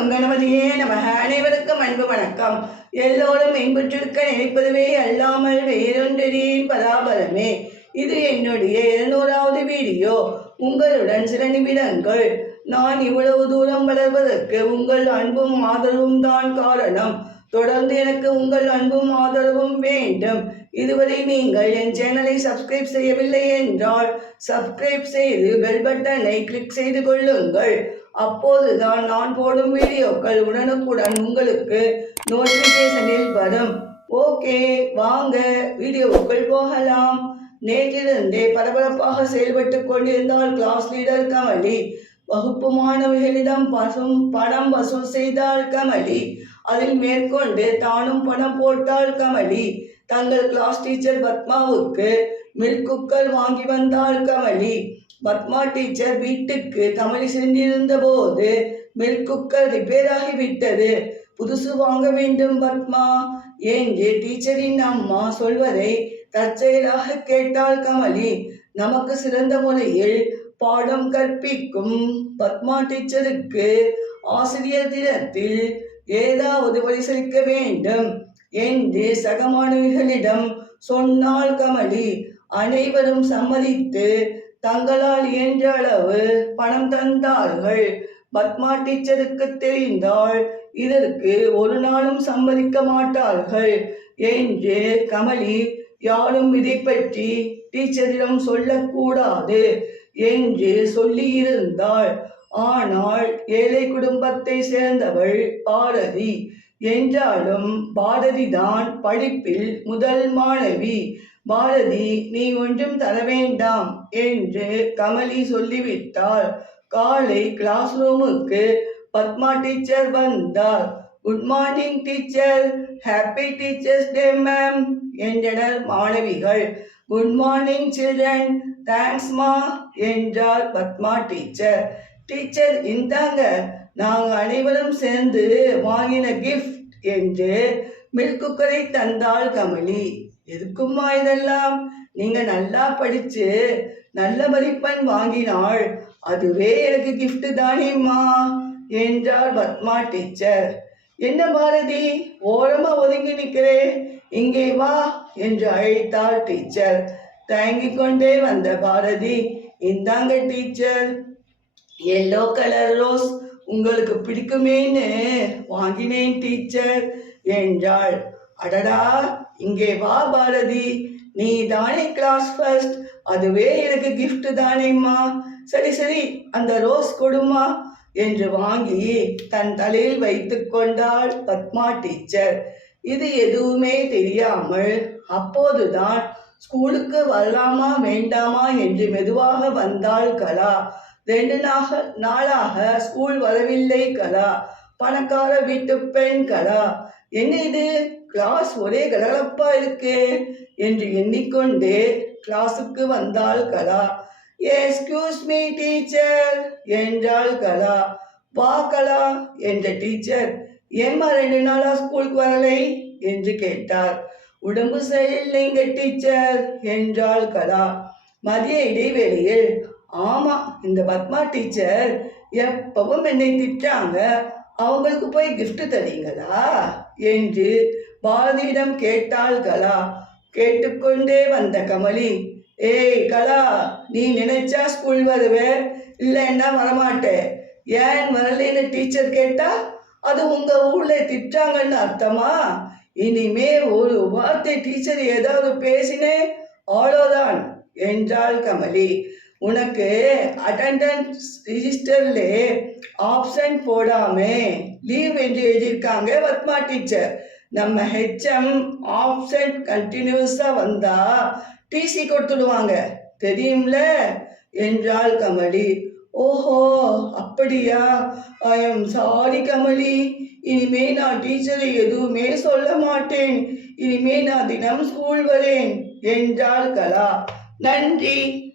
ஓம் கணபதியே நமக அனைவருக்கும் அன்பு வணக்கம். எல்லோரும் இன்புற்றிருக்க நினைப்பதுவே அல்லாமல் வேறொன்றறியின் பராபரமே. இது என்னுடைய இருநூறாவது வீடியோ. உங்களுடன் சில நிமிடங்கள். நான் இவ்வளவு தூரம் வளர்வதற்கு உங்கள் அன்பும் ஆதரவும் தான் காரணம். தொடர்ந்து எனக்கு உங்கள் அன்பும் ஆதரவும் வேண்டும். இதுவரை நீங்கள் என் சேனலை சப்ஸ்கிரைப் செய்யவில்லை என்றால் சப்ஸ்கிரைப் செய்து பெல் பட்டனை கிளிக் செய்து கொள்ளுங்கள். அப்போதுதான் நான் போடும் வீடியோக்கள் உடனுக்குடன் உங்களுக்கு நோட்டிஃபிகேஷனில் வரும். ஓகே வாங்க வீடியோவுக்குள் போகலாம். நேற்றிலிருந்தே பரபரப்பாக செயல்பட்டு கொண்டிருந்தால் கிளாஸ் லீடர் கமலி வகுப்பு மாணவிகளிடம் பசும் பணம் வசூல் செய்தால் கமலி அதில் மேற்கொண்டு தானும் பணம் போட்டால் கமலி தங்கள் கிளாஸ் டீச்சர் பத்மாவுக்கு மில்க் குக்கர் வாங்கி வந்தால் கமலி. பத்மா டீச்சர் வீட்டுக்கு கமலி சென்றிருந்த போது மில்க் குக்கர் ரிப்பேர் ஆகிவிட்டது புதுசு வாங்க வேண்டும் பத்மா. என்று டீச்சரின் அம்மா சொல்வதை தற்செயலாக கேட்டாள் கமலி. நமக்கு சிறந்த முறையில் பாடம் கற்பிக்கும் பத்மா டீச்சருக்கு ஆசிரியர் தினத்தில் ஏதாவது பரிசளிக்க வேண்டும் என்று சக மாணவிகளிடம் சொன்னாள் கமலி. அனைவரும் சம்மதித்து தங்களால் இயன்ற அளவு பணம் தந்தார்கள். பத்மா டீச்சருக்கு தெரிந்தால் இதற்கு ஒரு நாளும் சம்மதிக்க மாட்டார்கள். என்று கமலி யாரும் இதை பற்றி டீச்சரிடம் சொல்லக்கூடாது என்று சொல்லியிருந்தாள். ஆனால் ஏழை குடும்பத்தை சேர்ந்தவள் பாரதி. என்றாலும் பாரதி தான் படிப்பில் முதல் மாணவி. பாரதி நீ ஒன்றும் தர வேண்டாம் என்று கமலி சொல்லிவிட்டாள். காலை கிளாஸ் ரூமுக்கு பத்மா டீச்சர் வந்தார். Good morning teacher happy teachers day ma'am என்றனர் மாணவிகள். குட் மார்னிங் சில்ட்ரன் தேங்க்ஸ் மா என்றார் பத்மா டீச்சர் டீச்சர் இந்தாங்க. நாங்கள் அனைவரும் சேர்ந்து வாங்கின கிஃப்ட் என்று மில்க் குக்கரை தந்தாள் கமலி. எதுக்குமா இதெல்லாம்? நீங்க நல்லா படிச்சு நல்ல மதிப்பெண் வாங்கினாள். அதுவே எனக்கு கிஃப்ட் தானேம்மா என்றார் பத்மா டீச்சர். என்ன பாரதி ஓரமா ஒதுங்கி நிற்கிறே இங்கே வா என்று அழைத்தாள் டீச்சர். தயங்கிக் கொண்டே வந்த பாரதி இந்தாங்க டீச்சர். எல்லோ கலர் ரோஸ் உங்களுக்கு பிடிக்குமேன்னு வாங்கினேன் டீச்சர் என்றாள். அடடா இங்கே வா பாரதி. நீ தானே கிளாஸ் ஃபர்ஸ்ட் அதுவே எனக்கு கிஃப்ட் தானேம்மா. சரி சரி அந்த ரோஸ் கொடுமா என்று வாங்கி தன் தலையில் வைத்து கொண்டாள் பத்மா டீச்சர் இது எதுவுமே தெரியாமல் அப்போதுதான் ஸ்கூலுக்கு வரலாமா வேண்டாமா? என்று மெதுவாக வந்தாள் கலா. ரெண்டு நாக நாளாக ஸ்கூல் வரவில்லை கலா. பணக்கார வீட்டு பெண் கலா. என்ன இது? கிளாஸ் ஒரே கலகலப்பா இருக்கே என்று எண்ணிக்கொண்டே கிளாஸுக்கு வந்தாள் கலா. எஸ்கியூஸ் மீ டீச்சர் என்றாள் கலா. வா கலா என்ற டீச்சர். ஏம்மா ரெண்டு நாளா ஸ்கூலுக்கு வரலை என்று கேட்டார். உடம்பு சரியில்லைங்க டீச்சர் என்றாள் கலா. மதிய இடைவேளையில் ஆமாம் இந்த பத்மா டீச்சர் எப்பவும் என்னை திட்டாங்க. அவங்களுக்கு போய் கிஃப்ட் தரீங்களா? என்று பாரதியிடம் கேட்டாள் கலா. கேட்டுக்கொண்டே வந்த கமலி ஏய் கலா நீ நினைச்சா ஸ்கூல் வருவே இல்லைன்னா வரமாட்டே. ஏன் வரலைன்னு டீச்சர் கேட்டா அது உங்க ஊர்ல திட்டாங்கன்னு அர்த்தமா? இனிமே ஒரு வார்த்தை டீச்சர் ஏதாவது பேசினே அவ்வளோதான் என்றாள் கமலி. உனக்கு அட்டண்டன்ஸ் ரிஜிஸ்டர்ல ஆப்ஷன் போடாம லீவ் என்று எழுதியிருக்காங்க வத்மா டீச்சர் நம்ம ஹெச்எம் ஆப்ஷன் கண்டினியூஸாக வந்தா டிசி கொடுத்துடுவாங்க. தெரியும்ல? என்றாள் கமலி. ஓஹோ அப்படியா? I am sorry Kamali. இனிமே நான் டீச்சரை எதுவுமே சொல்ல மாட்டேன். இனிமே நான் தினம் ஸ்கூல் வரேன் என்றாள் கலா. நன்றி.